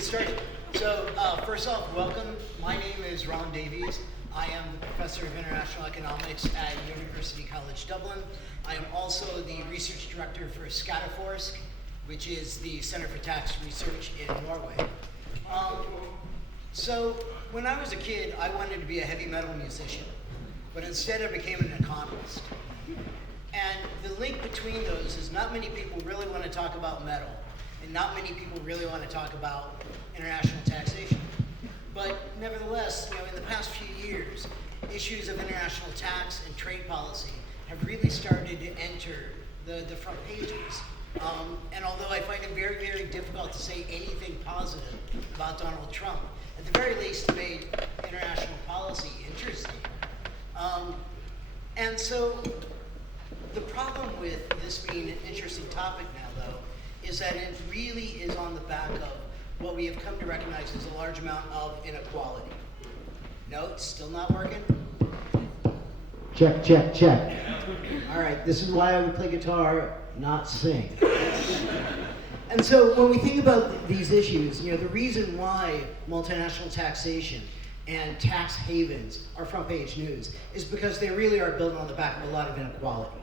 get started. So first off, welcome. My name is Ron Davies. I am the Professor of International Economics at University College Dublin. I am also the Research Director for Skataforsk, which is the Center for Tax Research in Norway. So when I was a kid, I wanted to be a heavy metal musician, but instead I became an economist. And the link between those is not many people really want to talk about metal, and not many people really want to talk about international taxation. But nevertheless, in the past few years, issues of international tax and trade policy have really started to enter the front pages. And although I find it very, very difficult to say anything positive about Donald Trump, at the very least, he made international policy interesting. And so the problem with this being an interesting topic now, though, is that it really is on the back of what we have come to recognize as a large amount of inequality. No, it's still not working? Check, check, check. All right, this is why I would play guitar, not sing. And so when we think about these issues, the reason why multinational taxation and tax havens are front page news is because they really are built on the back of a lot of inequality.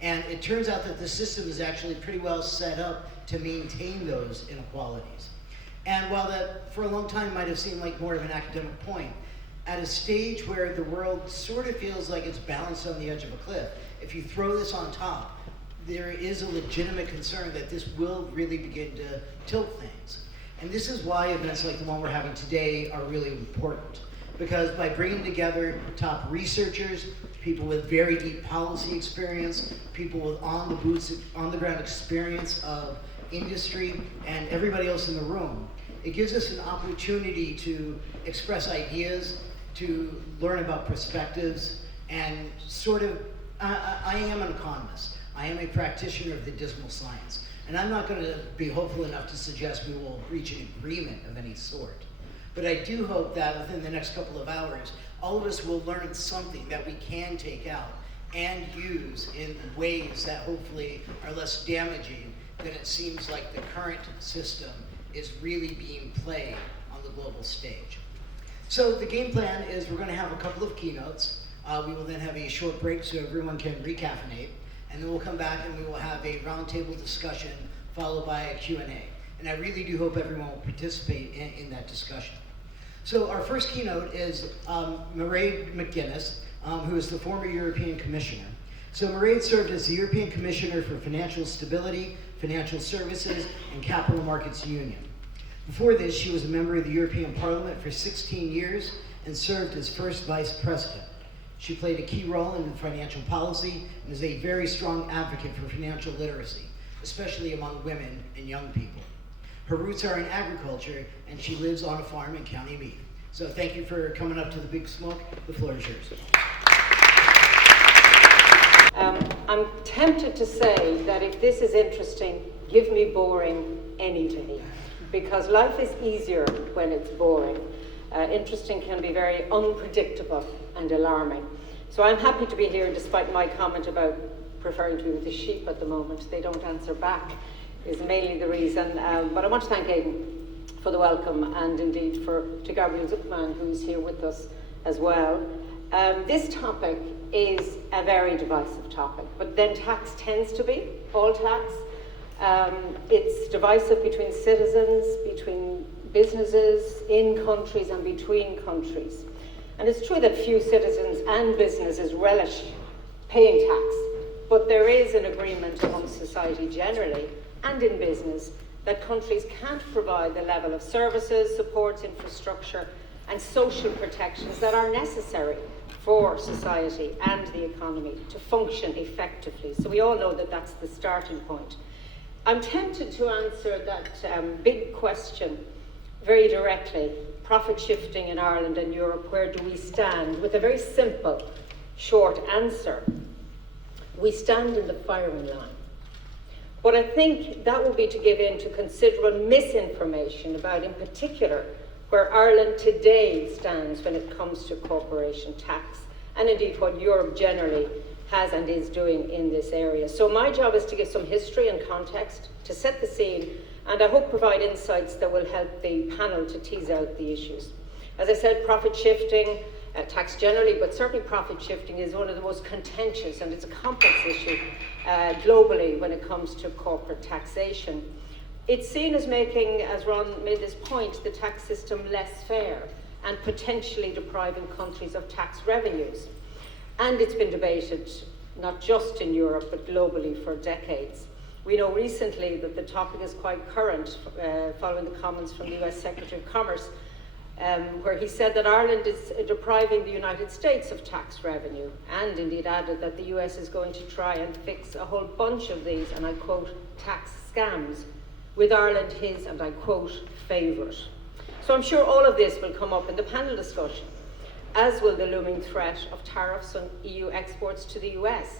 And it turns out that the system is actually pretty well set up to maintain those inequalities. And while that for a long time might have seemed like more of an academic point, at a stage where the world sort of feels like it's balanced on the edge of a cliff, if you throw this on top, there is a legitimate concern that this will really begin to tilt things. And this is why events like the one we're having today are really important. Because by bringing together top researchers, people with very deep policy experience, people with on the ground experience of industry, and everybody else in the room, it gives us an opportunity to express ideas, to learn about perspectives, and sort of, I am an economist. I am a practitioner of the dismal science. And I'm not going to be hopeful enough to suggest we will reach an agreement of any sort. But I do hope that within the next couple of hours, all of us will learn something that we can take out and use in ways that hopefully are less damaging than it seems like the current system is really being played on the global stage. So the game plan is we're going to have a couple of keynotes. We will then have a short break so everyone can recaffeinate. And then we'll come back and we will have a roundtable discussion followed by a Q&A. And I really do hope everyone will participate in that discussion. So our first keynote is Mairead McGuinness, who is the former European Commissioner. So Mairead served as the European Commissioner for Financial Stability, Financial Services, and Capital Markets Union. Before this, she was a member of the European Parliament for 16 years and served as first Vice President. She played a key role in financial policy and is a very strong advocate for financial literacy, especially among women and young people. Her roots are in agriculture, and she lives on a farm in County Meath. So thank you for coming up to the Big Smoke. The floor is yours. I'm tempted to say that if this is interesting, give me boring any day, because life is easier when it's boring. Interesting can be very unpredictable and alarming. So I'm happy to be here despite my comment about preferring to be with the sheep at the moment. They don't answer back is mainly the reason. But I want to thank Aidan for the welcome and indeed to Gabriel Zucman, who's here with us as well. This topic is a very divisive topic, but then tax tends to be, all tax. It's divisive between citizens, between businesses, in countries and between countries. And it's true that few citizens and businesses relish paying tax, but there is an agreement among society generally and in business that countries can't provide the level of services, supports, infrastructure and social protections that are necessary for society and the economy to function effectively. So we all know that that's the starting point. I'm tempted to answer that big question very directly, profit shifting in Ireland and Europe, where do we stand, with a very simple, short answer. We stand in the firing line. But I think that would be to give in to considerable misinformation about, in particular, where Ireland today stands when it comes to corporation tax, and indeed what Europe generally has and is doing in this area. So my job is to give some history and context, to set the scene, and I hope provide insights that will help the panel to tease out the issues. As I said, profit shifting, tax generally, but certainly profit shifting is one of the most contentious, and it's a complex issue globally when it comes to corporate taxation. It's seen as making, as Ron made this point, the tax system less fair and potentially depriving countries of tax revenues. And it's been debated not just in Europe, but globally for decades. We know recently that the topic is quite current, following the comments from the US Secretary of Commerce, where he said that Ireland is depriving the United States of tax revenue, and indeed added that the US is going to try and fix a whole bunch of these, and I quote, tax scams, with Ireland his, and I quote, favourite. So I'm sure all of this will come up in the panel discussion, as will the looming threat of tariffs on EU exports to the US.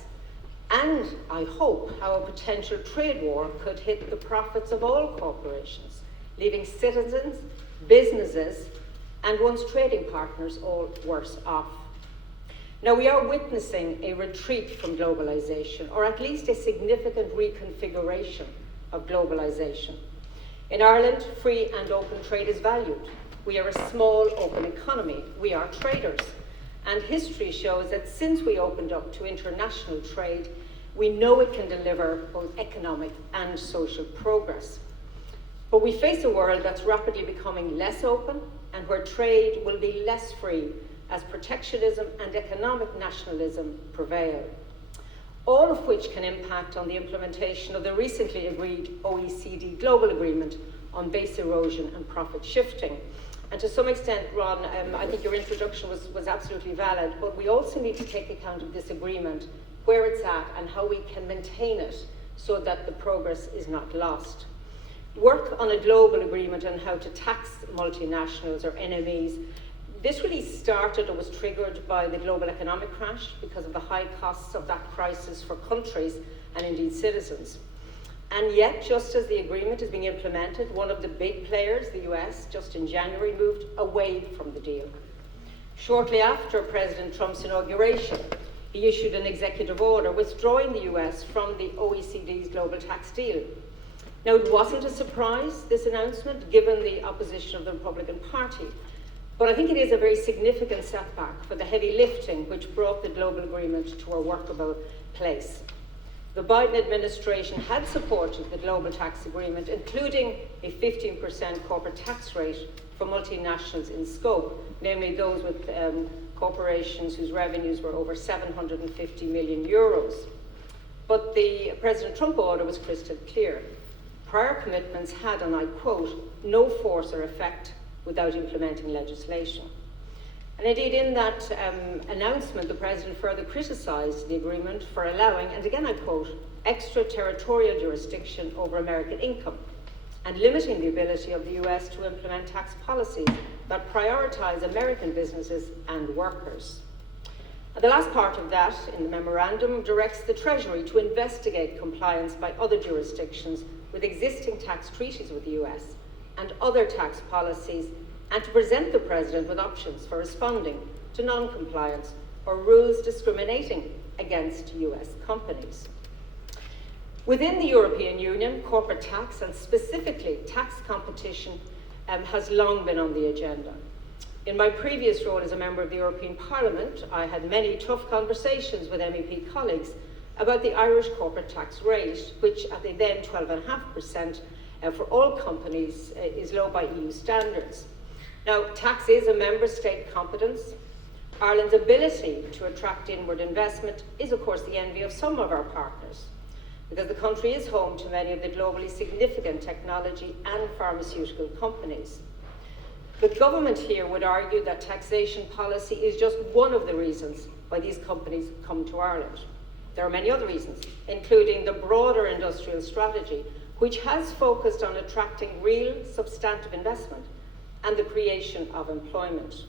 And I hope how a potential trade war could hit the profits of all corporations, leaving citizens, businesses, and once trading partners all worse off. Now, we are witnessing a retreat from globalization, or at least a significant reconfiguration of globalization. In Ireland, free and open trade is valued. We are a small, open economy. We are traders. And history shows that since we opened up to international trade, we know it can deliver both economic and social progress. But we face a world that's rapidly becoming less open and where trade will be less free as protectionism and economic nationalism prevail, all of which can impact on the implementation of the recently agreed OECD Global Agreement on base erosion and profit shifting. And to some extent, Ron, I think your introduction was absolutely valid, but we also need to take account of this agreement, where it's at and how we can maintain it so that the progress is not lost. Work on a global agreement on how to tax multinationals or NMEs, this really started or was triggered by the global economic crash because of the high costs of that crisis for countries and indeed citizens. And yet, just as the agreement is being implemented, one of the big players, the US, just in January, moved away from the deal. Shortly after President Trump's inauguration, he issued an executive order withdrawing the US from the OECD's global tax deal. Now, it wasn't a surprise, this announcement, given the opposition of the Republican Party, but I think it is a very significant setback for the heavy lifting which brought the global agreement to a workable place. The Biden administration had supported the global tax agreement, including a 15% corporate tax rate for multinationals in scope, namely those with corporations whose revenues were over 750 million euros. But the President Trump order was crystal clear. Prior commitments had, and I quote, no force or effect without implementing legislation. And indeed, in that announcement, the President further criticised the agreement for allowing, and again I quote, extraterritorial jurisdiction over American income and limiting the ability of the US to implement tax policies that prioritise American businesses and workers. And the last part of that, in the memorandum, directs the Treasury to investigate compliance by other jurisdictions with existing tax treaties with the US and other tax policies, and to present the President with options for responding to non-compliance or rules discriminating against US companies. Within the European Union, corporate tax, and specifically tax competition, has long been on the agenda. In my previous role as a member of the European Parliament, I had many tough conversations with MEP colleagues about the Irish corporate tax rate, which at the then 12.5% for all companies is low by EU standards. Now, tax is a member state competence. Ireland's ability to attract inward investment is, of course, the envy of some of our partners, because the country is home to many of the globally significant technology and pharmaceutical companies. The government here would argue that taxation policy is just one of the reasons why these companies come to Ireland. There are many other reasons, including the broader industrial strategy, which has focused on attracting real substantive investment and the creation of employment,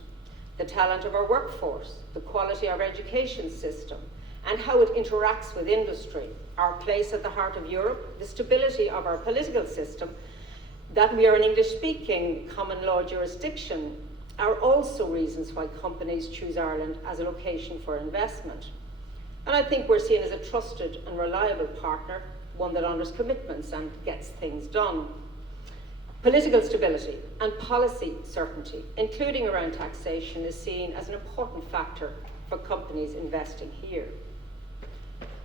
the talent of our workforce, the quality of our education system, and how it interacts with industry, our place at the heart of Europe, the stability of our political system, that we are an English-speaking common law jurisdiction, are also reasons why companies choose Ireland as a location for investment. And I think we're seen as a trusted and reliable partner, one that honours commitments and gets things done. Political stability and policy certainty, including around taxation, is seen as an important factor for companies investing here.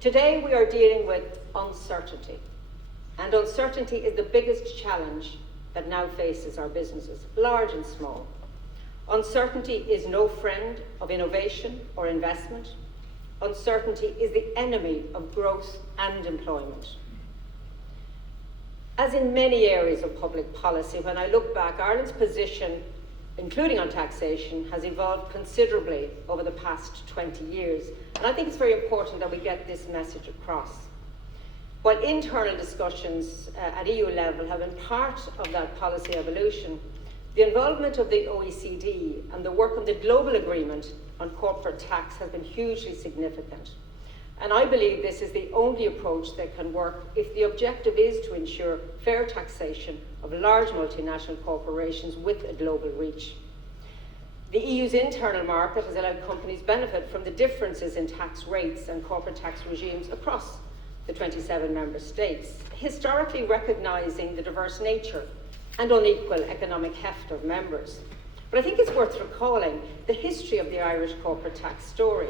Today we are dealing with uncertainty, and uncertainty is the biggest challenge that now faces our businesses, large and small. Uncertainty is no friend of innovation or investment. Uncertainty is the enemy of growth and employment. As in many areas of public policy, when I look back, Ireland's position, including on taxation, has evolved considerably over the past 20 years. And I think it's very important that we get this message across. While internal discussions at EU level have been part of that policy evolution, the involvement of the OECD and the work on the global agreement on corporate tax has been hugely significant. And I believe this is the only approach that can work if the objective is to ensure fair taxation of large multinational corporations with a global reach. The EU's internal market has allowed companies benefit from the differences in tax rates and corporate tax regimes across the 27 member states, historically recognising the diverse nature and unequal economic heft of members. But I think it's worth recalling the history of the Irish corporate tax story,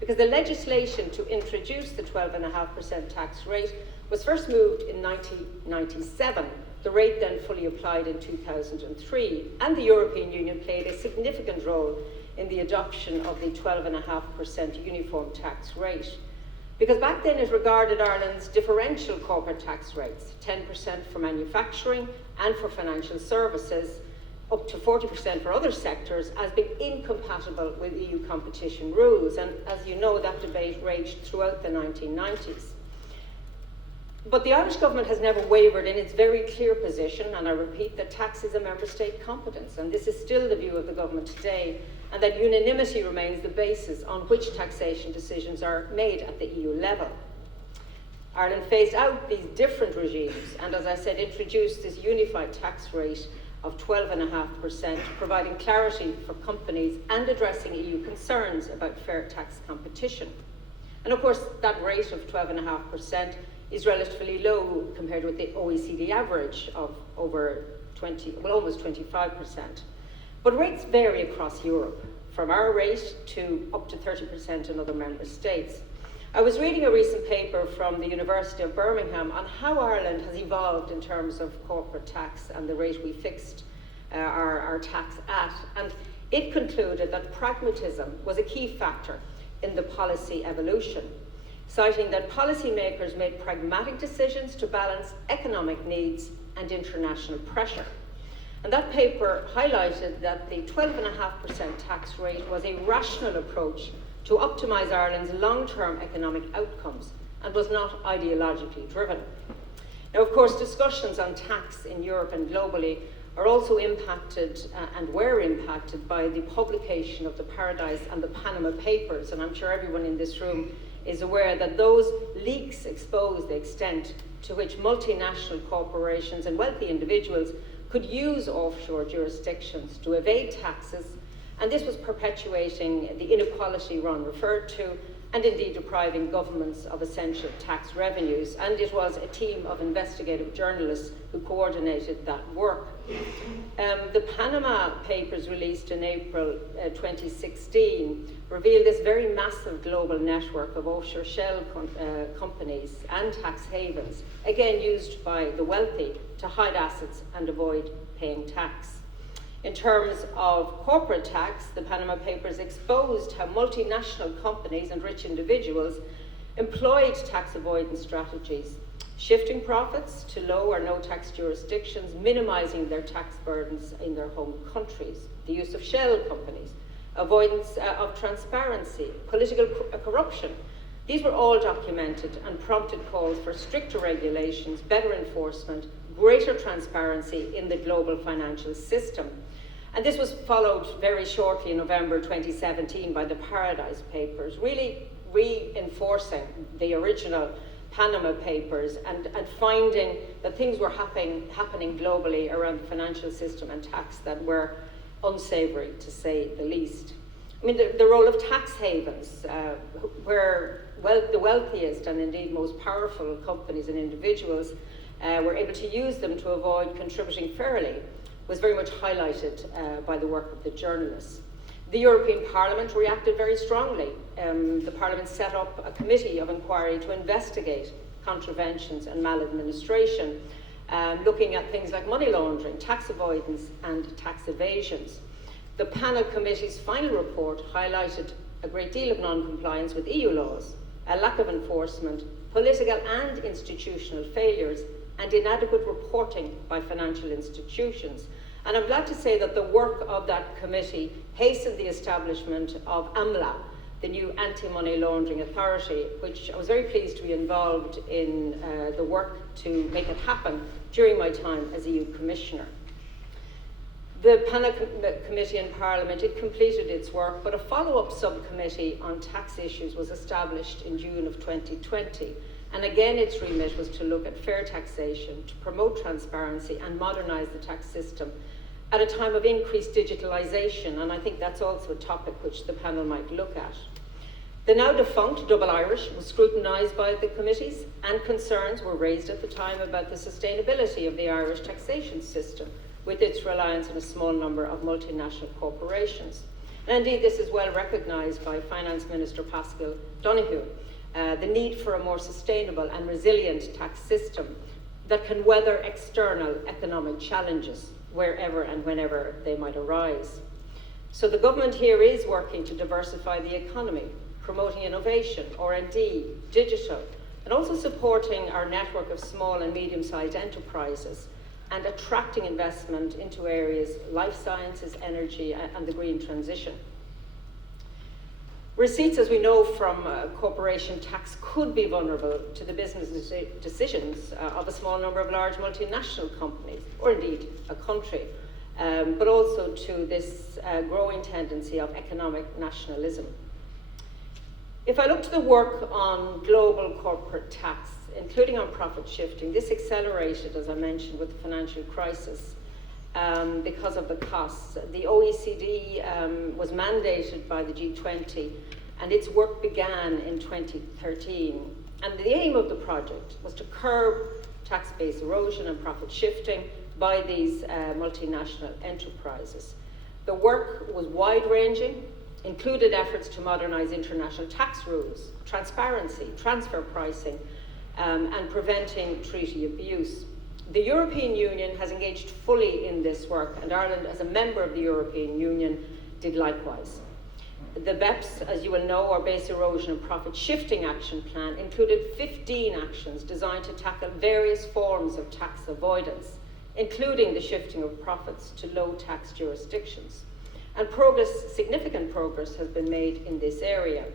because the legislation to introduce the 12.5% tax rate was first moved in 1997, the rate then fully applied in 2003, and the European Union played a significant role in the adoption of the 12.5% uniform tax rate. Because back then it regarded Ireland's differential corporate tax rates, 10% for manufacturing and for financial services, up to 40% for other sectors, as being incompatible with EU competition rules. And as you know, that debate raged throughout the 1990s. But the Irish government has never wavered in its very clear position, and I repeat, that tax is a member state competence, and this is still the view of the government today, and that unanimity remains the basis on which taxation decisions are made at the EU level. Ireland phased out these different regimes, and as I said, introduced this unified tax rate of 12.5%, providing clarity for companies and addressing EU concerns about fair tax competition. And of course, that rate of 12.5% is relatively low compared with the OECD average of over almost 25%. But rates vary across Europe, from our rate to up to 30% in other member states. I was reading a recent paper from the University of Birmingham on how Ireland has evolved in terms of corporate tax and the rate we fixed our tax at, and it concluded that pragmatism was a key factor in the policy evolution, citing that policymakers made pragmatic decisions to balance economic needs and international pressure. And that paper highlighted that the 12.5% tax rate was a rational approach to optimise Ireland's long-term economic outcomes and was not ideologically driven. Now, of course, discussions on tax in Europe and globally are also impacted and were impacted by the publication of the Paradise and the Panama Papers, and I'm sure everyone in this room is aware that those leaks exposed the extent to which multinational corporations and wealthy individuals could use offshore jurisdictions to evade taxes, and this was perpetuating the inequality Ron referred to, and indeed depriving governments of essential tax revenues. And it was a team of investigative journalists who coordinated that work. The Panama Papers, released in April 2016, revealed this very massive global network of offshore shell companies and tax havens, again used by the wealthy to hide assets and avoid paying tax. In terms of corporate tax, the Panama Papers exposed how multinational companies and rich individuals employed tax avoidance strategies, shifting profits to low or no tax jurisdictions, minimizing their tax burdens in their home countries, the use of shell companies, avoidance of transparency, political corruption. These were all documented and prompted calls for stricter regulations, better enforcement, greater transparency in the global financial system. And this was followed very shortly in November 2017 by the Paradise Papers, really reinforcing the original Panama Papers and finding that things were happening globally around the financial system and tax that were unsavory, to say the least. I mean, the role of tax havens, where the wealthiest and indeed most powerful companies and individuals were able to use them to avoid contributing fairly was very much highlighted by the work of the journalists. The European Parliament reacted very strongly. The Parliament set up a committee of inquiry to investigate contraventions and maladministration, looking at things like money laundering, tax avoidance and tax evasions. The panel committee's final report highlighted a great deal of non-compliance with EU laws, a lack of enforcement, political and institutional failures, and inadequate reporting by financial institutions. And I'm glad to say that the work of that committee hastened the establishment of AMLA, the new anti-money laundering authority, which I was very pleased to be involved in the work to make it happen during my time as EU Commissioner. The panel committee in Parliament, it completed its work, but a follow-up subcommittee on tax issues was established in June of 2020. And again, its remit was to look at fair taxation, to promote transparency and modernise the tax system at a time of increased digitalisation, and I think that's also a topic which the panel might look at. The now defunct Double Irish was scrutinised by the committees, and concerns were raised at the time about the sustainability of the Irish taxation system, with its reliance on a small number of multinational corporations. And indeed, this is well recognised by Finance Minister Paschal Donoghue, the need for a more sustainable and resilient tax system that can weather external economic challenges wherever and whenever they might arise. So the government here is working to diversify the economy, promoting innovation, R&D, digital, and also supporting our network of small and medium-sized enterprises and attracting investment into areas life sciences, energy, and the green transition. Receipts, as we know from corporation tax, could be vulnerable to the business decisions of a small number of large multinational companies, or indeed a country, but also to this growing tendency of economic nationalism. If I look to the work on global corporate tax, including on profit shifting, this accelerated, as I mentioned, with the financial crisis because of the costs. The OECD was mandated by the G20, and its work began in 2013. And the aim of the project was to curb tax-based erosion and profit shifting by these multinational enterprises. The work was wide-ranging, included efforts to modernise international tax rules, transparency, transfer pricing, and preventing treaty abuse. The European Union has engaged fully in this work, and Ireland, as a member of the European Union, did likewise. The BEPS, as you will know, or Base Erosion and Profit Shifting Action Plan, included 15 actions designed to tackle various forms of tax avoidance, including the shifting of profits to low-tax jurisdictions. And significant progress has been made in this area.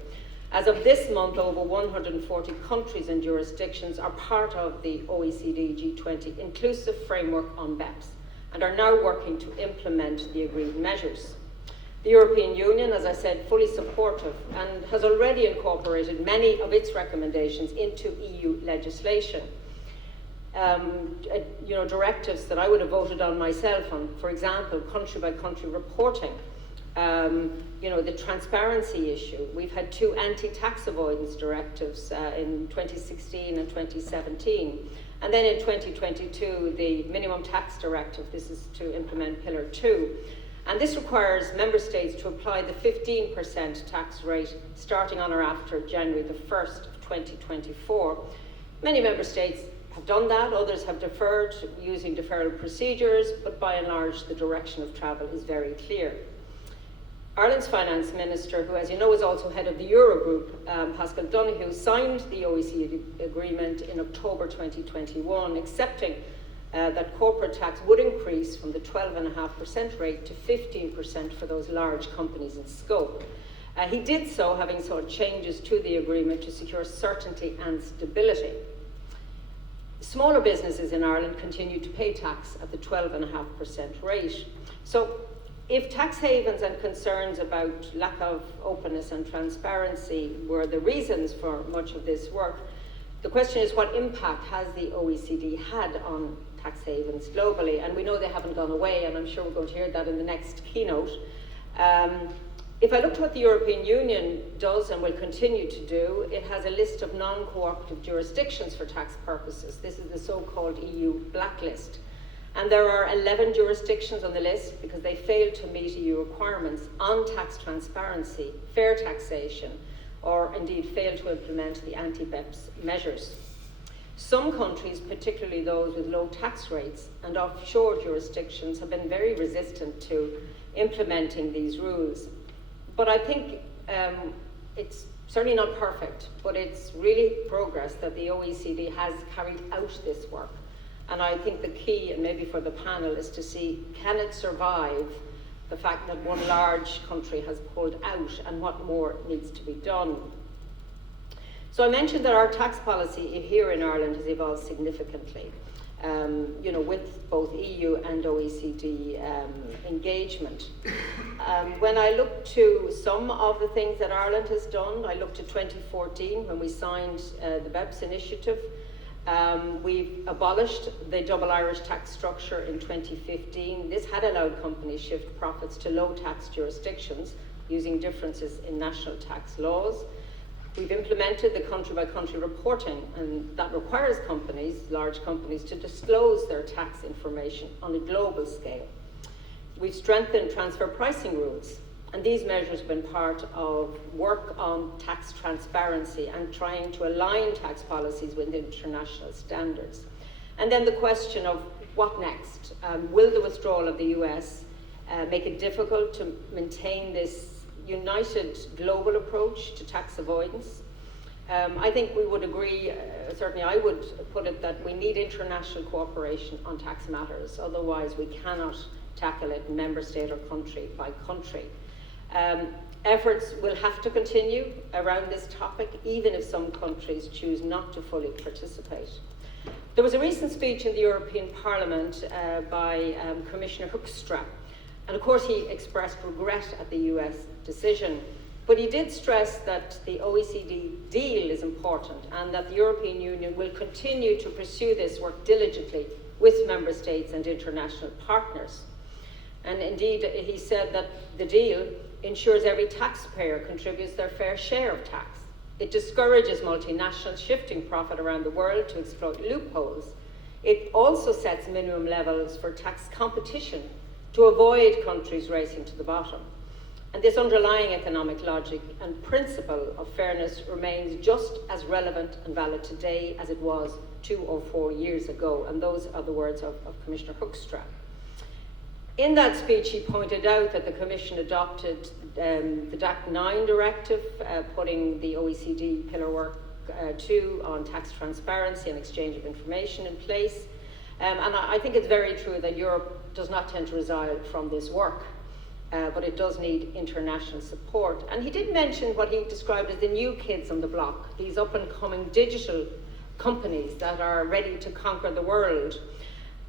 As of this month, over 140 countries and jurisdictions are part of the OECD G20 inclusive framework on BEPS and are now working to implement the agreed measures. The European Union, as I said, fully supportive and has already incorporated many of its recommendations into EU legislation. Directives that I would have voted on myself on, for example, country-by-country reporting, the transparency issue. We've had 2 anti-tax avoidance directives in 2016 and 2017. And then in 2022, the minimum tax directive. This is to implement Pillar 2. And this requires member states to apply the 15% tax rate starting on or after January the 1st of 2024. Many member states have done that, others have deferred using deferral procedures, but by and large the direction of travel is very clear. Ireland's Finance Minister, who as you know is also head of the Eurogroup, Paschal Donoghue, signed the OECD agreement in October 2021, accepting that corporate tax would increase from the 12.5% rate to 15% for those large companies in scope. He did so having sought changes to the agreement to secure certainty and stability. Smaller businesses in Ireland continue to pay tax at the 12.5% rate. So if tax havens and concerns about lack of openness and transparency were the reasons for much of this work, the question is, what impact has the OECD had on tax havens globally? And we know they haven't gone away, and I'm sure we're going to hear that in the next keynote. If I look at what the European Union does and will continue to do, it has a list of non-cooperative jurisdictions for tax purposes. This is the so-called EU blacklist. And there are 11 jurisdictions on the list because they failed to meet EU requirements on tax transparency, fair taxation, or indeed failed to implement the anti-BEPS measures. Some countries, particularly those with low tax rates and offshore jurisdictions, have been very resistant to implementing these rules. But I think it's certainly not perfect, but it's really progress that the OECD has carried out this work. And I think the key, and maybe for the panel, is to see, can it survive the fact that one large country has pulled out, and what more needs to be done? So I mentioned that our tax policy here in Ireland has evolved significantly, with both EU and OECD engagement. When I look to some of the things that Ireland has done, I look to 2014 when we signed the BEPS initiative. We abolished the double Irish tax structure in 2015. This had allowed companies shift profits to low tax jurisdictions using differences in national tax laws. We've implemented the country-by-country reporting, and that requires companies, large companies, to disclose their tax information on a global scale. We've strengthened transfer pricing rules, and these measures have been part of work on tax transparency and trying to align tax policies with international standards. And then the question of what next? Will the withdrawal of the US make it difficult to maintain this united global approach to tax avoidance? I think we would agree, certainly I would put it, that we need international cooperation on tax matters. Otherwise we cannot tackle it member state or country by country. Efforts will have to continue around this topic, even if some countries choose not to fully participate. There was a recent speech in the European Parliament by Commissioner Hoekstra, and of course he expressed regret at the US decision, but he did stress that the OECD deal is important and that the European Union will continue to pursue this work diligently with member states and international partners. And indeed, he said that the deal ensures every taxpayer contributes their fair share of tax. It discourages multinationals shifting profit around the world to exploit loopholes. It also sets minimum levels for tax competition to avoid countries racing to the bottom. And this underlying economic logic and principle of fairness remains just as relevant and valid today as it was 2 or 4 years ago. And those are the words of Commissioner Hoekstra. In that speech, he pointed out that the Commission adopted the DAC 9 directive, putting the OECD Pillar Work 2 on tax transparency and exchange of information in place. And I think it's very true that Europe does not tend to resile from this work, but it does need international support. And he did mention what he described as the new kids on the block, these up-and-coming digital companies that are ready to conquer the world.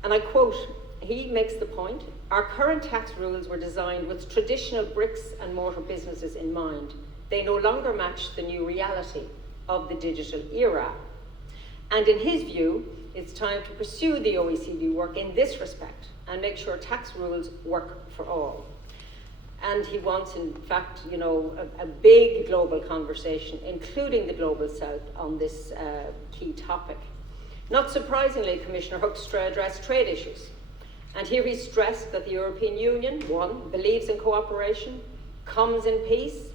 And I quote, he makes the point, "Our current tax rules were designed with traditional bricks and mortar businesses in mind. They no longer match the new reality of the digital era." And in his view, it's time to pursue the OECD work in this respect and make sure tax rules work for all. And he wants, in fact, a big global conversation, including the Global South, on this key topic. Not surprisingly, Commissioner Hoekstra addressed trade issues. And here he stressed that the European Union, 1, believes in cooperation, comes in peace,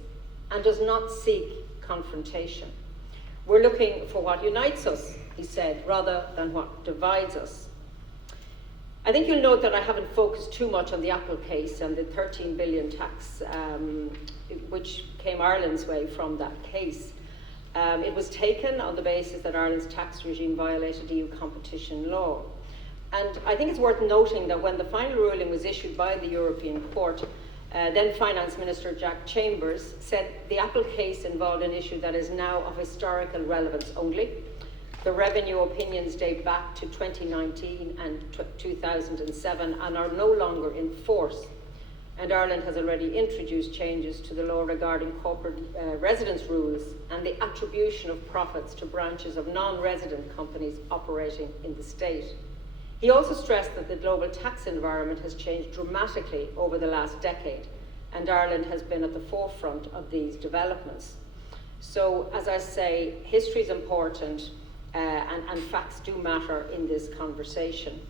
and does not seek confrontation. We're looking for what unites us, he said, rather than what divides us. I think you'll note that I haven't focused too much on the Apple case and the 13 billion tax, which came Ireland's way from that case. It was taken on the basis that Ireland's tax regime violated EU competition law. And I think it's worth noting that when the final ruling was issued by the European Court, then Finance Minister Jack Chambers said the Apple case involved an issue that is now of historical relevance only. The revenue opinions date back to 2019 and 2007 and are no longer in force. And Ireland has already introduced changes to the law regarding corporate residence rules and the attribution of profits to branches of non-resident companies operating in the state. He also stressed that the global tax environment has changed dramatically over the last decade, and Ireland has been at the forefront of these developments. So, as I say, history is important, and facts do matter in this conversation.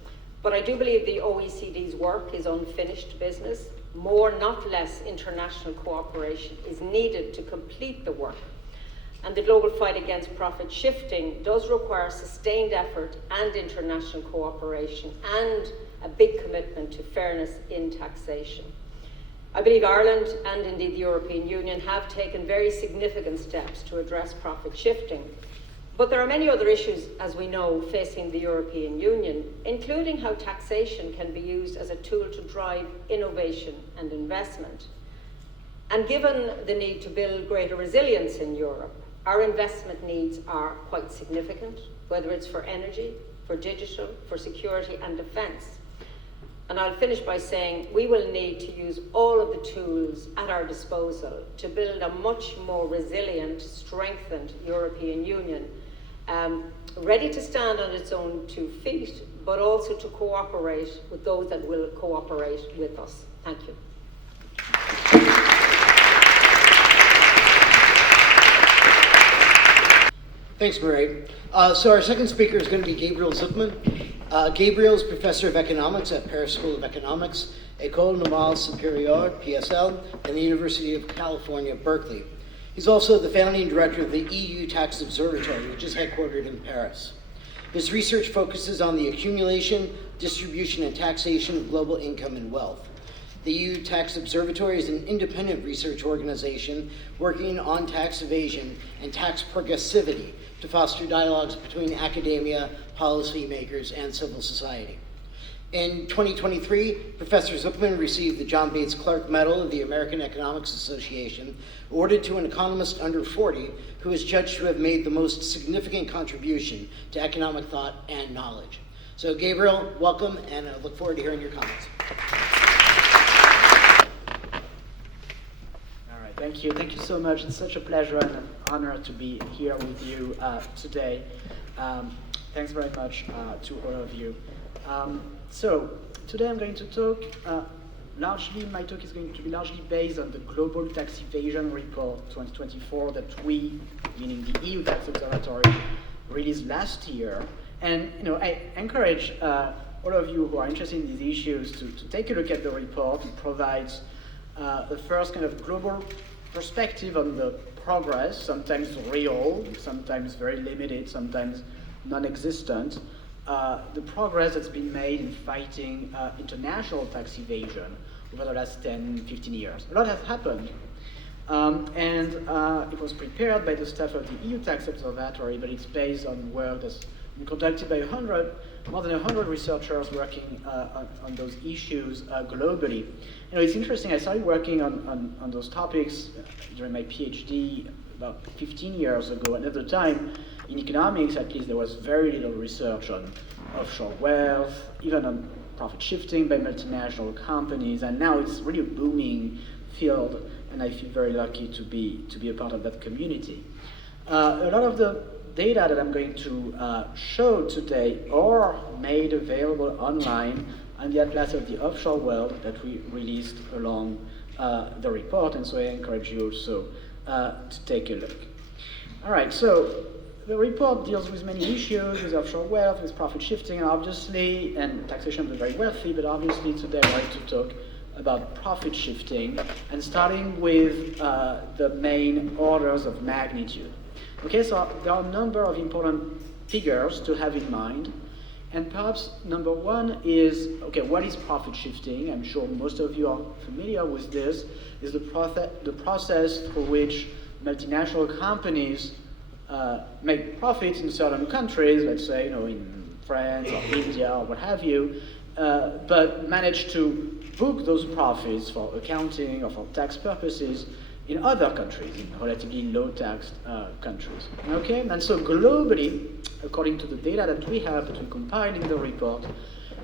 But I do believe the OECD's work is unfinished business. More, not less, international cooperation is needed to complete the work. And the global fight against profit shifting does require sustained effort and international cooperation and a big commitment to fairness in taxation. I believe Ireland and indeed the European Union have taken very significant steps to address profit shifting. But there are many other issues, as we know, facing the European Union, including how taxation can be used as a tool to drive innovation and investment. And given the need to build greater resilience in Europe, our investment needs are quite significant, whether it's for energy, for digital, for security and defence. And I'll finish by saying we will need to use all of the tools at our disposal to build a much more resilient, strengthened European Union, ready to stand on its own 2 feet, but also to cooperate with those that will cooperate with us. Thank you. Thanks, Mairead. So our second speaker is going to be Gabriel Zucman. Gabriel is Professor of Economics at Paris School of Economics, École Normale Supérieure, PSL, and the University of California, Berkeley. He's also the founding director of the EU Tax Observatory, which is headquartered in Paris. His research focuses on the accumulation, distribution, and taxation of global income and wealth. The EU Tax Observatory is an independent research organization working on tax evasion and tax progressivity to foster dialogues between academia, policymakers, and civil society. In 2023, Professor Zucman received the John Bates Clark Medal of the American Economics Association, awarded to an economist under 40 who is judged to have made the most significant contribution to economic thought and knowledge. So Gabriel, welcome, and I look forward to hearing your comments. Thank you. Thank you so much. It's such a pleasure and an honor to be here with you today. Thanks very much to all of you. So today I'm going to talk my talk is going to be largely based on the Global Tax Evasion Report 2024 that we, meaning the EU Tax Observatory, released last year. And I encourage all of you who are interested in these issues to take a look at the report. It provides the first kind of global perspective on the progress, sometimes real, sometimes very limited, sometimes non-existent, the progress that's been made in fighting international tax evasion over the last 10, 15 years. A lot has happened. And it was prepared by the staff of the EU Tax Observatory, but it's based on work that's been conducted by more than 100 researchers working on those issues globally. It's interesting, I started working on those topics during my PhD about 15 years ago, and at the time, in economics at least, there was very little research on offshore wealth, even on profit shifting by multinational companies, and now it's really a booming field, and I feel very lucky to be a part of that community. A lot of the data that I'm going to show today are made available online on the Atlas of the Offshore World that we released along the report, and so I encourage you also to take a look. All right, so the report deals with many issues, with offshore wealth, with profit shifting, obviously, and taxation of the very wealthy, but obviously today I want to talk about profit shifting, and starting with the main orders of magnitude. Okay, so there are a number of important figures to have in mind, and perhaps number one is, okay, what is profit shifting? I'm sure most of you are familiar with this. Is the process through which multinational companies make profits in certain countries, let's say, in France or India or what have you, but manage to book those profits for accounting or for tax purposes in other countries, in relatively low-taxed countries. Okay, and so globally, according to the data that we have, that we compiled in the report,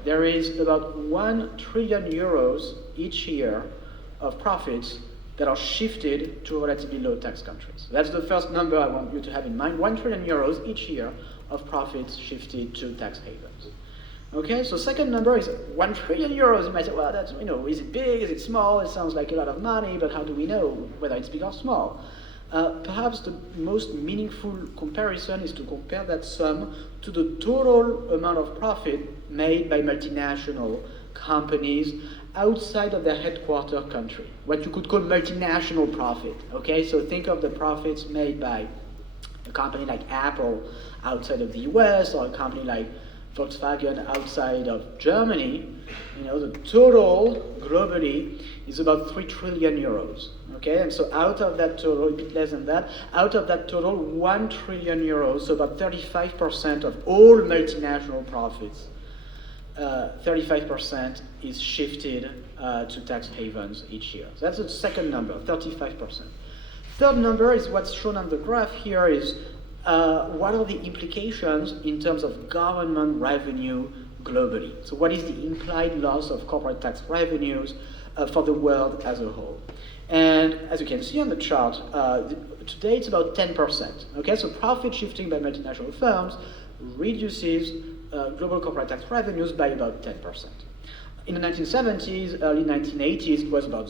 there is about 1 trillion euros each year of profits that are shifted to relatively low-tax countries. That's the first number I want you to have in mind, 1 trillion euros each year of profits shifted to tax havens. Okay, so second number is 1 trillion euros. You might say, well, that's, is it big, is it small? It sounds like a lot of money, but how do we know whether it's big or small? Perhaps the most meaningful comparison is to compare that sum to the total amount of profit made by multinational companies outside of their headquarter country, what you could call multinational profit. Okay, so think of the profits made by a company like Apple outside of the US, or a company like Volkswagen outside of Germany. The total globally is about 3 trillion euros. Okay, and so out of that total, a bit less than that, out of that total, 1 trillion euros, so about 35% of all multinational profits, 35% is shifted to tax havens each year. So that's the second number, 35%. Third number is what's shown on the graph here is what are the implications in terms of government revenue globally? So what is the implied loss of corporate tax revenues for the world as a whole? And as you can see on the chart, today it's about 10%. Okay, so profit shifting by multinational firms reduces global corporate tax revenues by about 10%. In the 1970s, early 1980s, it was about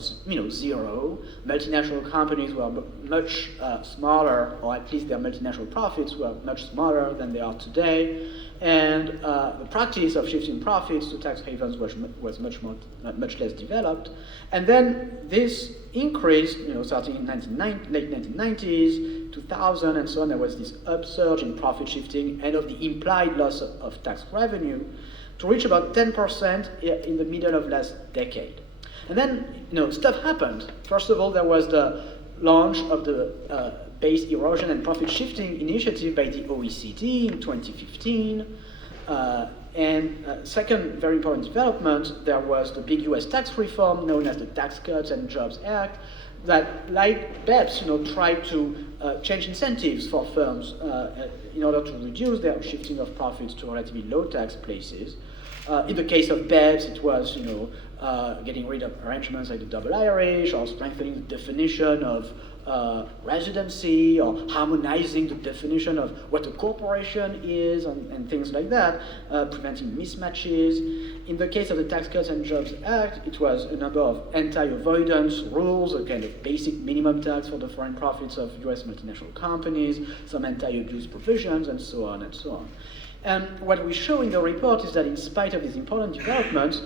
zero. Multinational companies were much smaller, or at least their multinational profits were much smaller than they are today. And the practice of shifting profits to tax havens was much less developed. And then this increased, starting in late 1990s, 2000, and so on. There was this upsurge in profit shifting and of the implied loss of tax revenue, to reach about 10% in the middle of last decade. And then, stuff happened. First of all, there was the launch of the base erosion and profit shifting initiative by the OECD in 2015. And second very important development, there was the big US tax reform known as the Tax Cuts and Jobs Act that, like BEPS, tried to change incentives for firms in order to reduce their shifting of profits to relatively low tax places. In the case of BEPS, it was getting rid of arrangements like the double Irish, or strengthening the definition of residency, or harmonizing the definition of what a corporation is, and things like that, preventing mismatches. In the case of the Tax Cuts and Jobs Act, it was a number of anti-avoidance rules, a kind of basic minimum tax for the foreign profits of US multinational companies, some anti-abuse provisions, and so on and so on. And what we show in the report is that in spite of these important developments,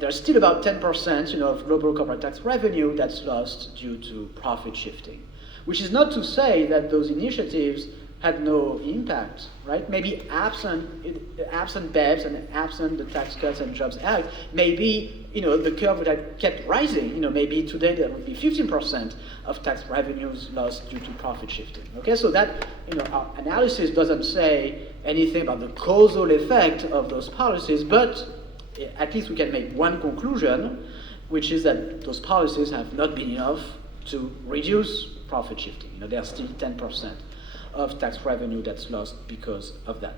there's still about 10% of global corporate tax revenue that's lost due to profit shifting, which is not to say that those initiatives had no impact, right? Maybe absent BEPS and absent the Tax Cuts and Jobs Act, maybe the curve would have kept rising. Maybe today there would be 15% of tax revenues lost due to profit shifting. Okay, so that our analysis doesn't say anything about the causal effect of those policies, but at least we can make one conclusion, which is that those policies have not been enough to reduce profit shifting. There's still 10% of tax revenue that's lost because of that.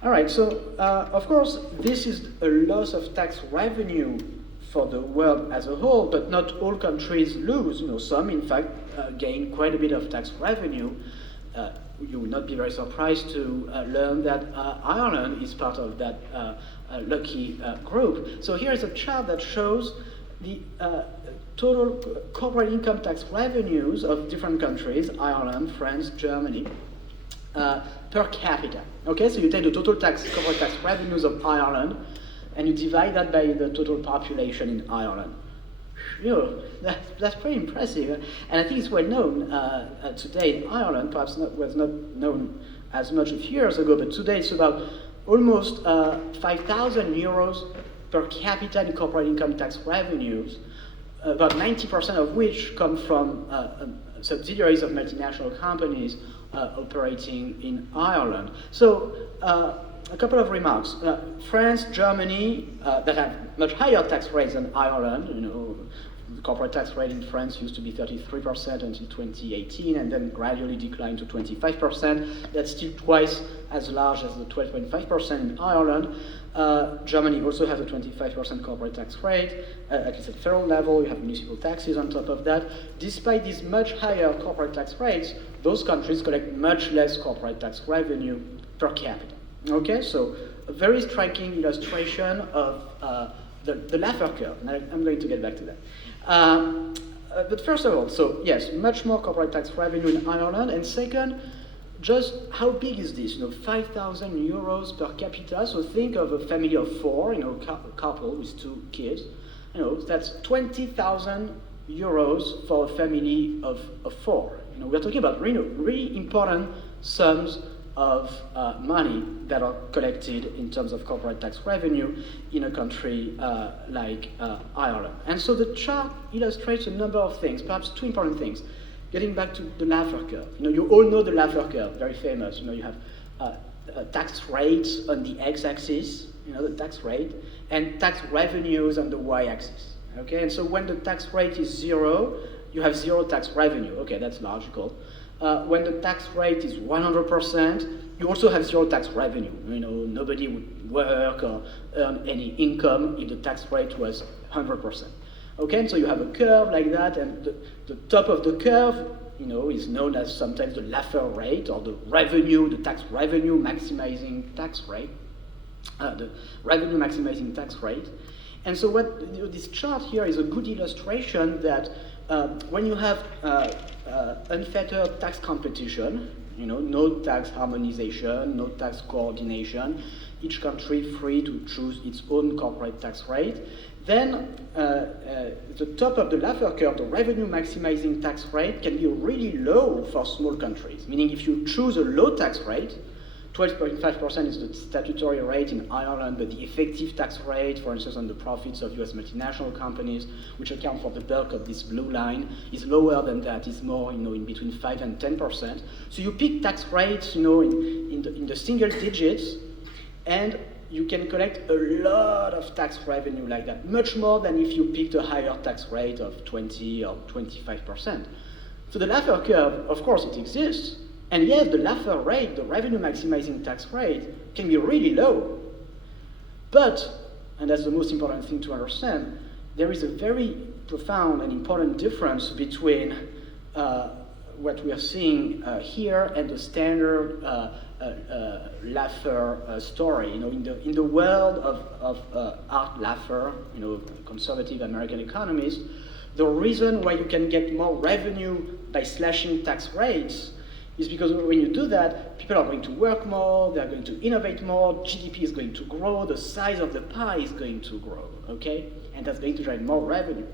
All right, so of course, this is a loss of tax revenue for the world as a whole, but not all countries lose. Some, in fact, gain quite a bit of tax revenue. You will not be very surprised to learn that Ireland is part of that lucky group. So here's a chart that shows the total corporate income tax revenues of different countries, Ireland, France, Germany, per capita. Okay, so you take the total corporate tax revenues of Ireland, and you divide that by the total population in Ireland. That's pretty impressive. And I think it's well known today in Ireland, perhaps was not known as much a few years ago, but today it's about almost 5,000 euros per capita in corporate income tax revenues, about 90% of which come from subsidiaries of multinational companies operating in Ireland. So a couple of remarks. France, Germany, that have much higher tax rates than Ireland. The corporate tax rate in France used to be 33% until 2018, and then gradually declined to 25%. That's still twice as large as the 12.5% in Ireland. Germany also has a 25% corporate tax rate, at least at federal level. You have municipal taxes on top of that. Despite these much higher corporate tax rates, those countries collect much less corporate tax revenue per capita. Okay, so a very striking illustration of the Laffer curve, and I'm going to get back to that. But first of all, so yes, much more corporate tax revenue in Ireland, and second, just how big is this? 5,000 euros per capita. So think of a family of four, a couple with 2 kids. That's 20,000 euros for a family of 4. We're talking about really important sums of money that are collected in terms of corporate tax revenue in a country like Ireland. And so the chart illustrates a number of things, perhaps 2 important things. Getting back to the Laffer curve. You all know the Laffer curve, very famous. You have tax rates on the x-axis, the tax rate, and tax revenues on the y-axis. Okay, and so when the tax rate is 0, you have 0 tax revenue. Okay, that's logical. When the tax rate is 100%, you also have 0 tax revenue. Nobody would work or earn any income if the tax rate was 100%. Okay, and so you have a curve like that, and the top of the curve, is known as sometimes the Laffer rate, or the tax revenue maximizing tax rate, the revenue maximizing tax rate. And so this chart here is a good illustration that when you have unfettered tax competition, no tax harmonization, no tax coordination, each country free to choose its own corporate tax rate, then the top of the Laffer curve, the revenue maximizing tax rate, can be really low for small countries. Meaning if you choose a low tax rate, 12.5% is the statutory rate in Ireland, but the effective tax rate, for instance, on the profits of US multinational companies, which account for the bulk of this blue line, is lower than that, is more in between 5 and 10%. So you pick tax rates in the single digits, and you can collect a lot of tax revenue like that, much more than if you picked a higher tax rate of 20 or 25%. So the Laffer curve, of course, it exists. And yes, the Laffer rate, the revenue maximizing tax rate, can be really low. But, and that's the most important thing to understand, there is a very profound and important difference between what we are seeing here and the standard Laffer story. In the world of Art Laffer, conservative American economist, the reason why you can get more revenue by slashing tax rates is because when you do that, people are going to work more, they're going to innovate more, GDP is going to grow, the size of the pie is going to grow, okay? And that's going to drive more revenue.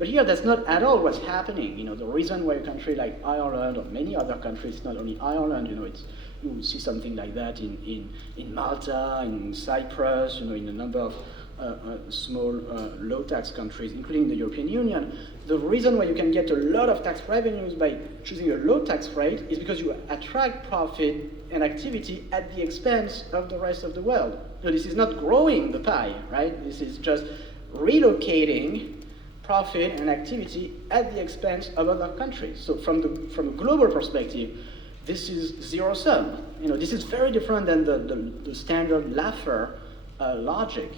But here, that's not at all what's happening. The reason why a country like Ireland or many other countries, not only Ireland, you see something like that in Malta, in Cyprus, in a number of small low-tax countries, including the European Union. The reason why you can get a lot of tax revenues by choosing a low tax rate is because you attract profit and activity at the expense of the rest of the world. This is not growing the pie, right? This is just relocating profit and activity at the expense of other countries. So from a global perspective, this is zero sum. This is very different than the standard Laffer logic.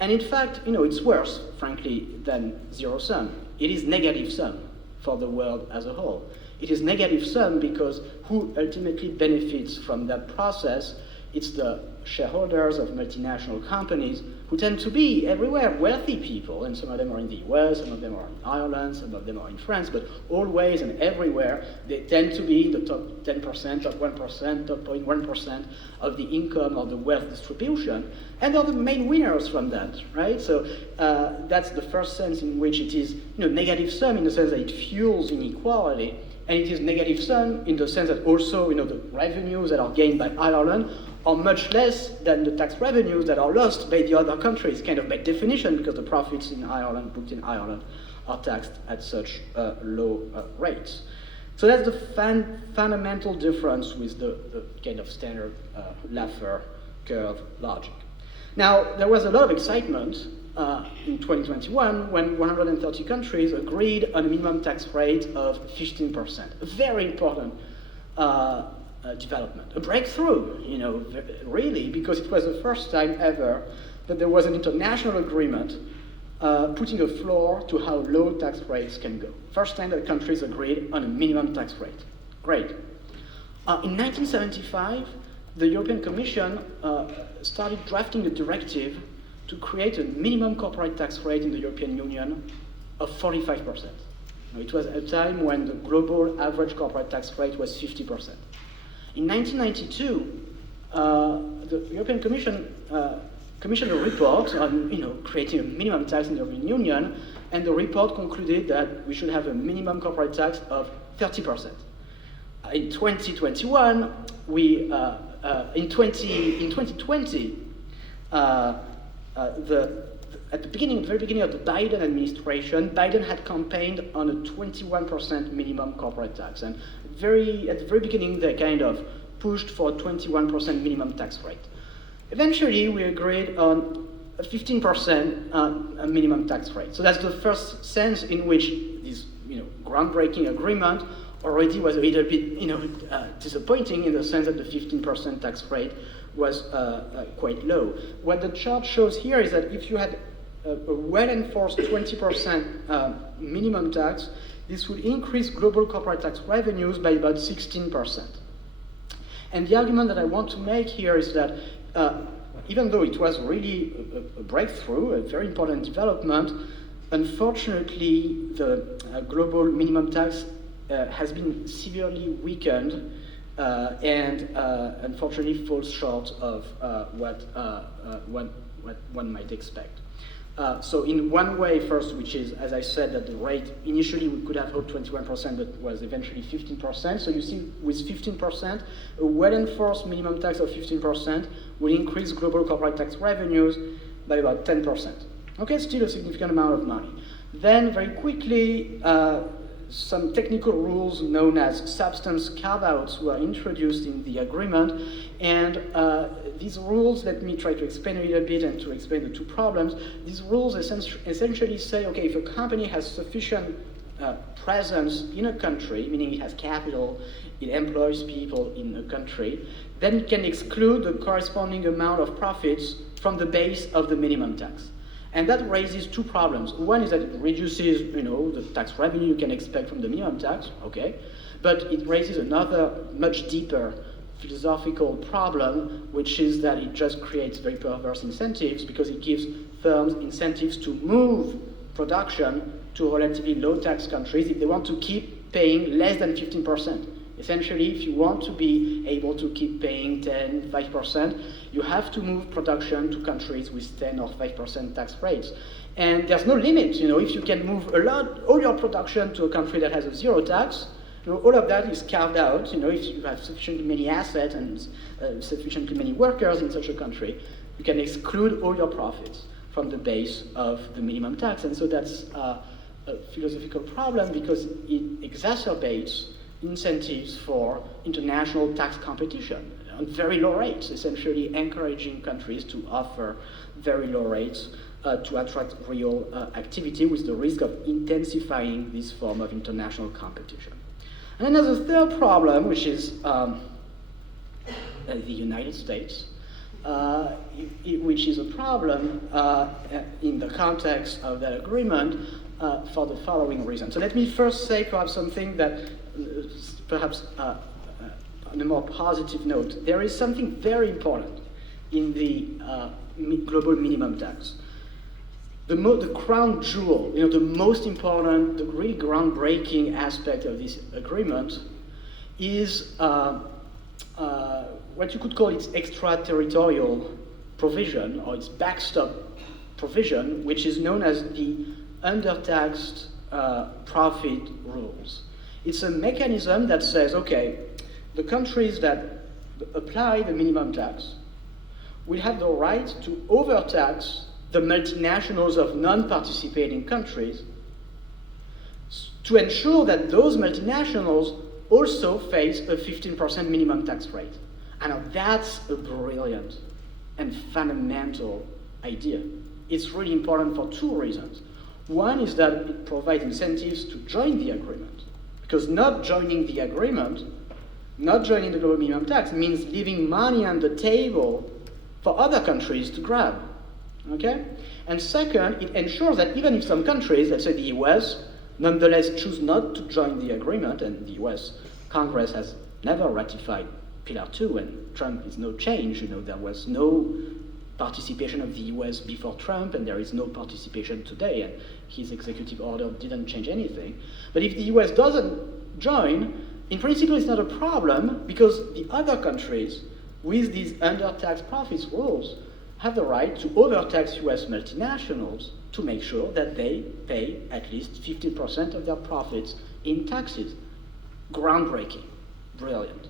And in fact, it's worse, frankly, than zero sum. It is negative sum for the world as a whole. It is negative sum because who ultimately benefits from that process? It's the shareholders of multinational companies who tend to be everywhere wealthy people, and some of them are in the US, some of them are in Ireland, some of them are in France, but always and everywhere, they tend to be in the top 10%, top 1%, top 0.1% of the income or the wealth distribution, and they're the main winners from that, right? So that's the first sense in which it is negative sum in the sense that it fuels inequality, and it is negative sum in the sense that also the revenues that are gained by Ireland are much less than the tax revenues that are lost by the other countries, kind of by definition, because the profits in Ireland, booked in Ireland, are taxed at such low rates. So that's the fundamental difference with the kind of standard Laffer curve logic. Now, there was a lot of excitement in 2021 when 130 countries agreed on a minimum tax rate of 15%. A very important development, a breakthrough, really, because it was the first time ever that there was an international agreement putting a floor to how low tax rates can go. First time that countries agreed on a minimum tax rate. Great. In 1975, the European Commission started drafting a directive to create a minimum corporate tax rate in the European Union of 45%. It was a time when the global average corporate tax rate was 50%. In 1992, the European Commission commissioned a report on creating a minimum tax in the European Union, and the report concluded that we should have a minimum corporate tax of 30%. In 2021, in 2020, at the very beginning of the Biden administration, Biden had campaigned on a 21% minimum corporate tax, and at the very beginning they kind of pushed for a 21% minimum tax rate. Eventually, we agreed on a 15% minimum tax rate. So that's the first sense in which this groundbreaking agreement already was a little bit disappointing, in the sense that the 15% tax rate was quite low. What the chart shows here is that if you had a well-enforced 20% minimum tax, this would increase global corporate tax revenues by about 16%. And the argument that I want to make here is that even though it was really a breakthrough, a very important development, unfortunately the global minimum tax has been severely weakened and unfortunately falls short of what one might expect. So in one way, first, which is, as I said, that the rate, initially we could have hoped 21%, but was eventually 15%. So you see, with 15%, a well-enforced minimum tax of 15% will increase global corporate tax revenues by about 10%. Okay, still a significant amount of money. Then, very quickly, some technical rules known as substance carve-outs were introduced in the agreement, and these rules, let me try to explain a little bit and to explain the two problems. These rules essentially say, okay, if a company has sufficient presence in a country, meaning it has capital, it employs people in a country, then it can exclude the corresponding amount of profits from the base of the minimum tax. And that raises two problems. One is that it reduces, the tax revenue you can expect from the minimum tax, okay, but it raises another much deeper philosophical problem, which is that it just creates very perverse incentives, because it gives firms incentives to move production to relatively low tax countries if they want to keep paying less than 15%. Essentially, if you want to be able to keep paying 10, 5%, you have to move production to countries with 10 or 5% tax rates. And there's no limit, if you can move all your production to a country that has a zero tax, all of that is carved out. If you have sufficiently many assets and sufficiently many workers in such a country, you can exclude all your profits from the base of the minimum tax. And so that's a philosophical problem, because it exacerbates incentives for international tax competition on very low rates, essentially encouraging countries to offer very low rates to attract real activity, with the risk of intensifying this form of international competition. And then there's a third problem, which is the United States, which is a problem in the context of that agreement for the following reason. So let me first say perhaps something that perhaps on a more positive note. There is something very important in the global minimum tax. The crown jewel, the most important, the really groundbreaking aspect of this agreement is what you could call its extraterritorial provision, or its backstop provision, which is known as the undertaxed profit rules. It's a mechanism that says, okay, the countries that apply the minimum tax will have the right to overtax the multinationals of non-participating countries to ensure that those multinationals also face a 15% minimum tax rate. And now that's a brilliant and fundamental idea. It's really important for two reasons. One is that it provides incentives to join the agreement, because not joining the agreement, not joining the global minimum tax, means leaving money on the table for other countries to grab. Okay? And second, it ensures that even if some countries, let's say the US, nonetheless choose not to join the agreement, and the US Congress has never ratified, Pillar 2, and Trump is no change. There was no participation of the US before Trump, and there is no participation today, and his executive order didn't change anything. But if the US doesn't join, in principle it's not a problem, because the other countries with these under-tax profits rules have the right to overtax US multinationals to make sure that they pay at least 50% of their profits in taxes. Groundbreaking, brilliant.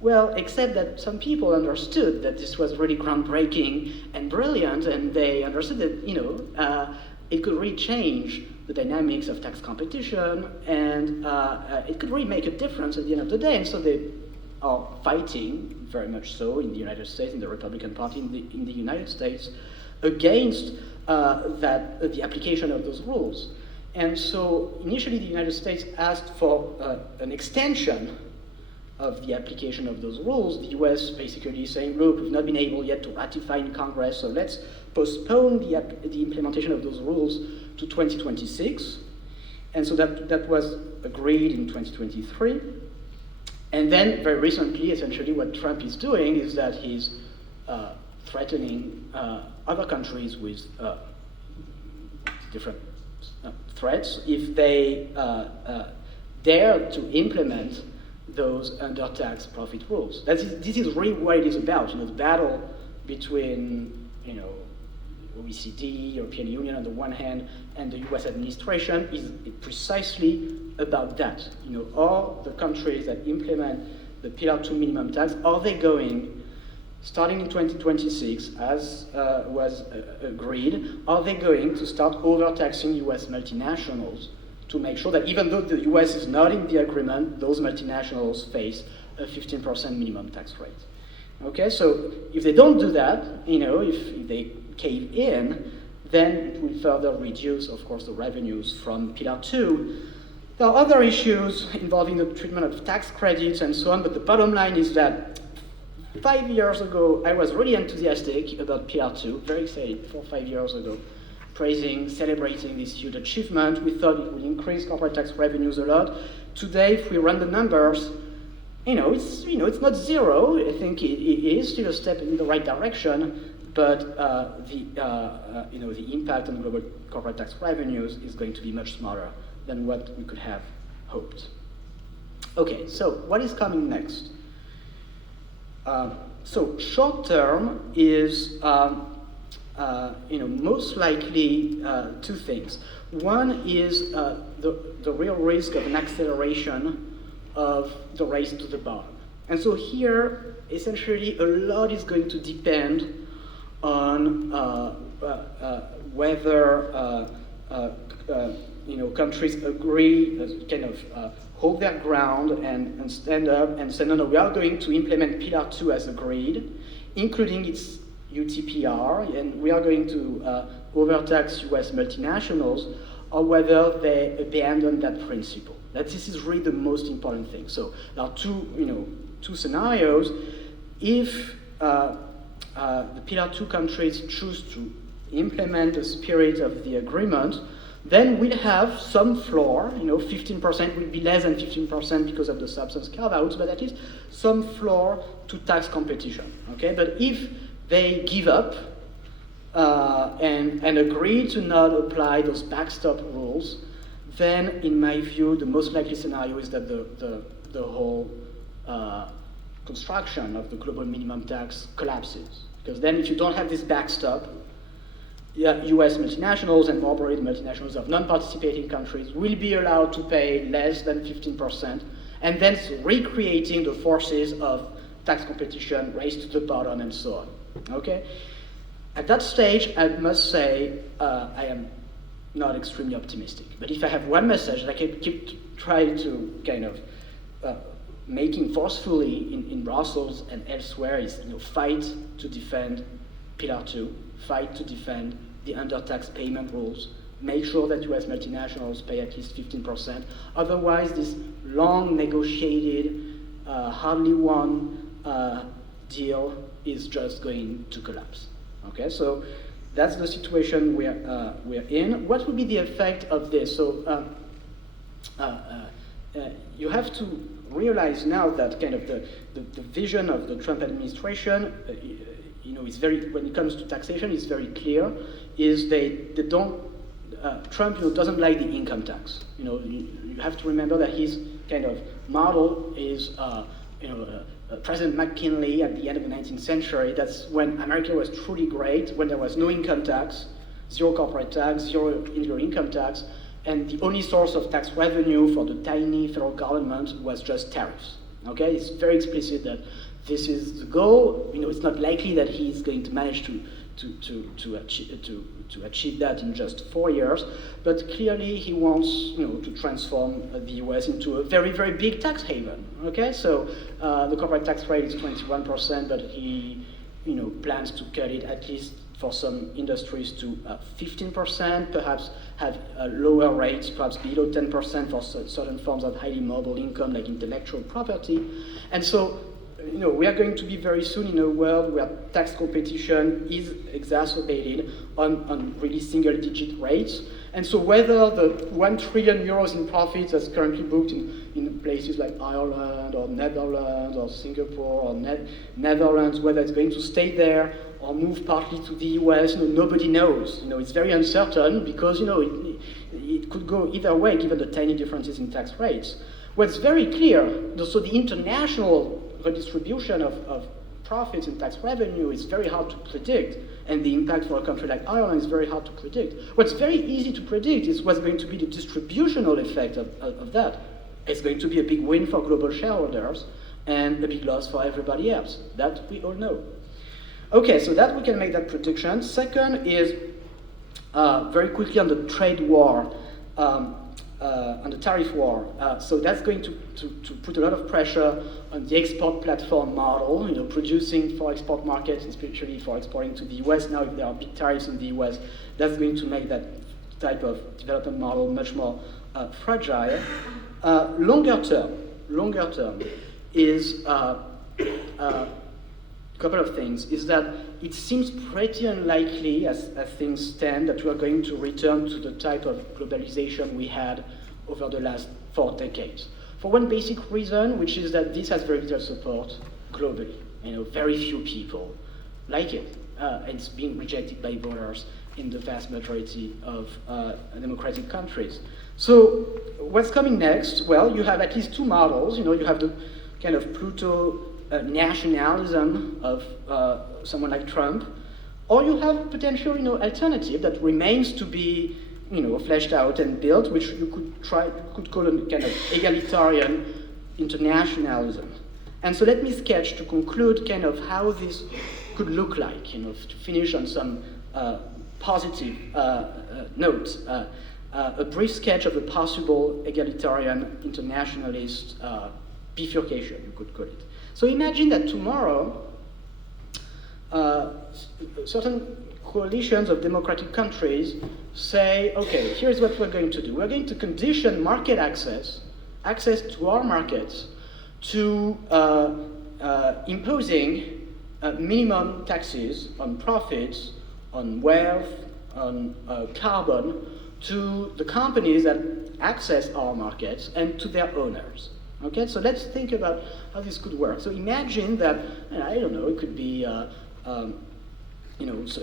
Well, except that some people understood that this was really groundbreaking and brilliant, and they understood that it could really change the dynamics of tax competition, and it could really make a difference at the end of the day. And so they are fighting, very much so, in the United States, in the Republican Party in the United States, against the application of those rules. And so initially the United States asked for an extension of the application of those rules. The US basically saying, look, we've not been able yet to ratify in Congress, so let's postpone the implementation of those rules to 2026. And so that was agreed in 2023. And then very recently, essentially what Trump is doing is that he's threatening other countries with different threats if they dare to implement those under-tax profit rules. This is really what it is about. The battle between OECD, European Union on the one hand, and the US administration is precisely about that. All the countries that implement the Pillar 2 minimum tax, are they going, starting in 2026, as was agreed, are they going to start overtaxing US multinationals to make sure that even though the US is not in the agreement, those multinationals face a 15% minimum tax rate? Okay, so if they don't do that, if they cave in, then it will further reduce, of course, the revenues from Pillar 2. There are other issues involving the treatment of tax credits and so on, but the bottom line is that 5 years ago, I was really enthusiastic about Pillar 2, very excited, 4 or 5 years ago, praising, celebrating this huge achievement. We thought it would increase corporate tax revenues a lot. Today, if we run the numbers, it's not zero. I think it is still a step in the right direction, but the impact on global corporate tax revenues is going to be much smaller than what we could have hoped. Okay, so what is coming next? So short term is most likely two things. One is the real risk of an acceleration of the race to the bottom. And so here, essentially, a lot is going to depend on whether countries agree, hold their ground and stand up and say, no, we are going to implement Pillar 2 as agreed, including its UTPR, and we are going to overtax US multinationals, or whether they abandon that principle. That this is really the most important thing. So there are two scenarios. If the Pillar 2 countries choose to implement the spirit of the agreement, then we'll have some floor, 15% will be less than 15% because of the substance carve-outs, but at least some floor to tax competition, okay? But if they give up and agree to not apply those backstop rules, then in my view, the most likely scenario is that the whole construction of the global minimum tax collapses. Because then if you don't have this backstop, US multinationals and more broadly multinationals of non-participating countries will be allowed to pay less than 15%, and then recreating the forces of tax competition, race to the bottom, and so on. Okay? At that stage, I must say I am not extremely optimistic. But if I have one message that I can keep trying to making forcefully in Brussels and elsewhere is, fight to defend Pillar 2, fight to defend the under-tax payment rules, make sure that US multinationals pay at least 15%. Otherwise, this long negotiated, hardly won deal is just going to collapse. Okay, so that's the situation we're in. What would be the effect of this? So you have to realize now that kind of the vision of the Trump administration, is very, when it comes to taxation, is very clear, is they don't, Trump doesn't like the income tax. You have to remember that his kind of model is, President McKinley at the end of the 19th century. That's when America was truly great, when there was no income tax, zero corporate tax, zero individual income tax, and the only source of tax revenue for the tiny federal government was just tariffs. Okay, it's very explicit that this is the goal. It's not likely that he's going to manage to achieve that in just 4 years, but clearly he wants to transform the US into a very, very big tax haven. Okay, so the corporate tax rate is 21%, but he plans to cut it at least for some industries to 15%, perhaps have lower rates, perhaps below 10% for certain forms of highly mobile income like intellectual property. And so we are going to be very soon in a world where tax competition is exacerbated on really single-digit rates. And so whether the 1 trillion euros in profits that's currently booked in places like Ireland or Netherlands or Singapore or Netherlands, whether it's going to stay there or move partly to the US, nobody knows. It's very uncertain because it could go either way given the tiny differences in tax rates. What's very clear, so the international redistribution of profits and tax revenue is very hard to predict, and the impact for a country like Ireland is very hard to predict. What's very easy to predict is what's going to be the distributional effect of that. It's going to be a big win for global shareholders and a big loss for everybody else. That we all know. Okay, so that we can make that prediction. Second is very quickly on the trade war, on the tariff war. So that's going to put a lot of pressure on the export platform model, producing for export markets, especially for exporting to the US. Now, if there are big tariffs in the US, that's going to make that type of development model much more fragile. Longer term is a couple of things, is that it seems pretty unlikely as things stand that we are going to return to the type of globalization we had over the last 4 decades. For one basic reason, which is that this has very little support globally. Very few people like it. It's being rejected by voters in the vast majority of democratic countries. So what's coming next? Well, you have at least 2 models. You have the kind of Pluto nationalism of someone like Trump, or you have a potential, alternative that remains to be, fleshed out and built, which you could call a kind of egalitarian internationalism. And so let me sketch to conclude kind of how this could look like, to finish on some positive note. A brief sketch of a possible egalitarian internationalist bifurcation, you could call it. So imagine that tomorrow, certain coalitions of democratic countries say, okay, here's what we're going to do. We're going to condition market access to our markets, to imposing minimum taxes on profits, on wealth, on carbon, to the companies that access our markets and to their owners. Okay, so let's think about how this could work. So imagine that, I don't know, it could be a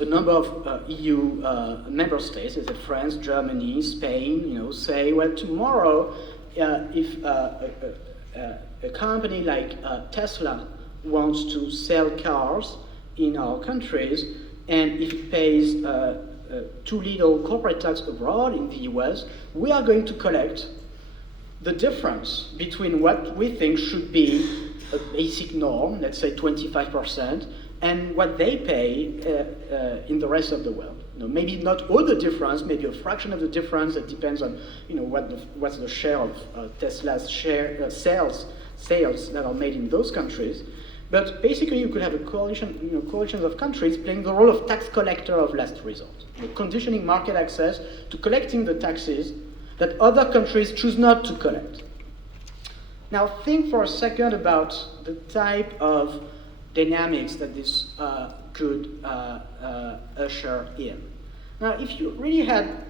number of EU member states, such as France, Germany, Spain, say, well, tomorrow, if a company like Tesla wants to sell cars in our countries, and if it pays too little corporate tax abroad in the US, we are going to collect the difference between what we think should be a basic norm, let's say 25%, and what they pay in the rest of the world. Maybe not all the difference, maybe a fraction of the difference. That depends on what's the share of Tesla's sales that are made in those countries. But basically, you could have a coalitions of countries playing the role of tax collector of last resort, conditioning market access to collecting the taxes that other countries choose not to collect. Now think for a second about the type of dynamics that this could usher in. Now if you really had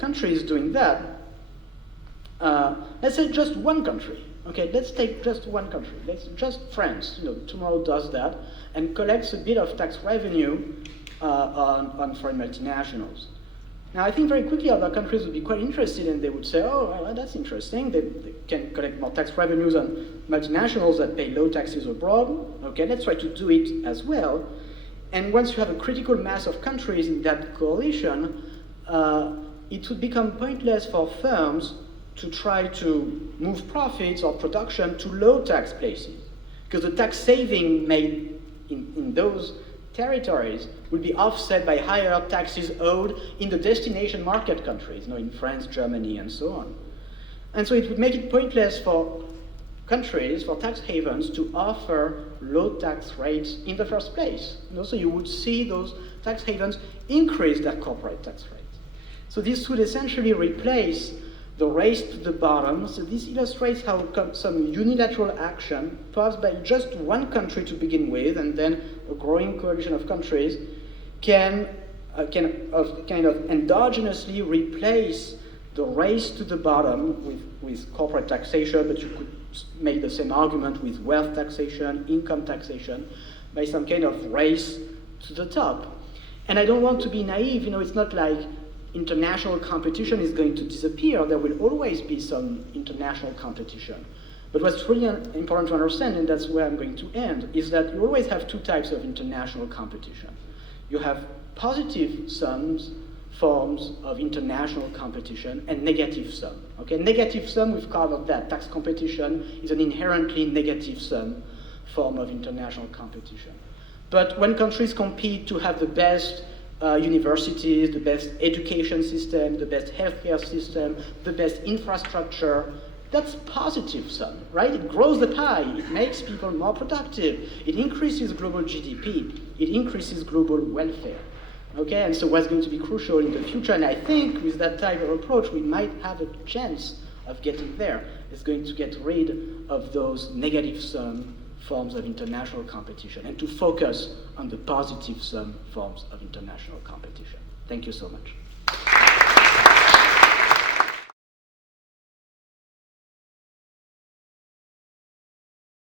countries doing that, let's say just one country, Okay, let's take just one country. Let's just France. Tomorrow does that and collects a bit of tax revenue on foreign multinationals. Now, I think very quickly other countries would be quite interested, and they would say, "Oh, well, that's interesting. They can collect more tax revenues on multinationals that pay low taxes abroad. Okay, let's try to do it as well." And once you have a critical mass of countries in that coalition, it would become pointless for firms to try to move profits or production to low tax places, because the tax saving made in those territories will be offset by higher taxes owed in the destination market countries, in France, Germany, and so on. And so it would make it pointless for countries, for tax havens, to offer low tax rates in the first place. So you would see those tax havens increase their corporate tax rates. So this would essentially replace the race to the bottom. So this illustrates how some unilateral action, perhaps by just one country to begin with, and then a growing coalition of countries, can kind of endogenously replace the race to the bottom with corporate taxation, but you could make the same argument with wealth taxation, income taxation, by some kind of race to the top. And I don't want to be naive, it's not like international competition is going to disappear. There will always be some international competition. But what's really important to understand, and that's where I'm going to end, is that you always have two types of international competition. You have positive forms of international competition and negative sum. Okay, negative sum, we've covered that. Tax competition is an inherently negative sum form of international competition. But when countries compete to have the best universities, the best education system, the best healthcare system, the best infrastructure, that's positive sum, right? It grows the pie, it makes people more productive, it increases global GDP, it increases global welfare. Okay, and so what's going to be crucial in the future, and I think with that type of approach, we might have a chance of getting there, is going to get rid of those negative sum forms of international competition and to focus on the positive sum forms of international competition. Thank you so much.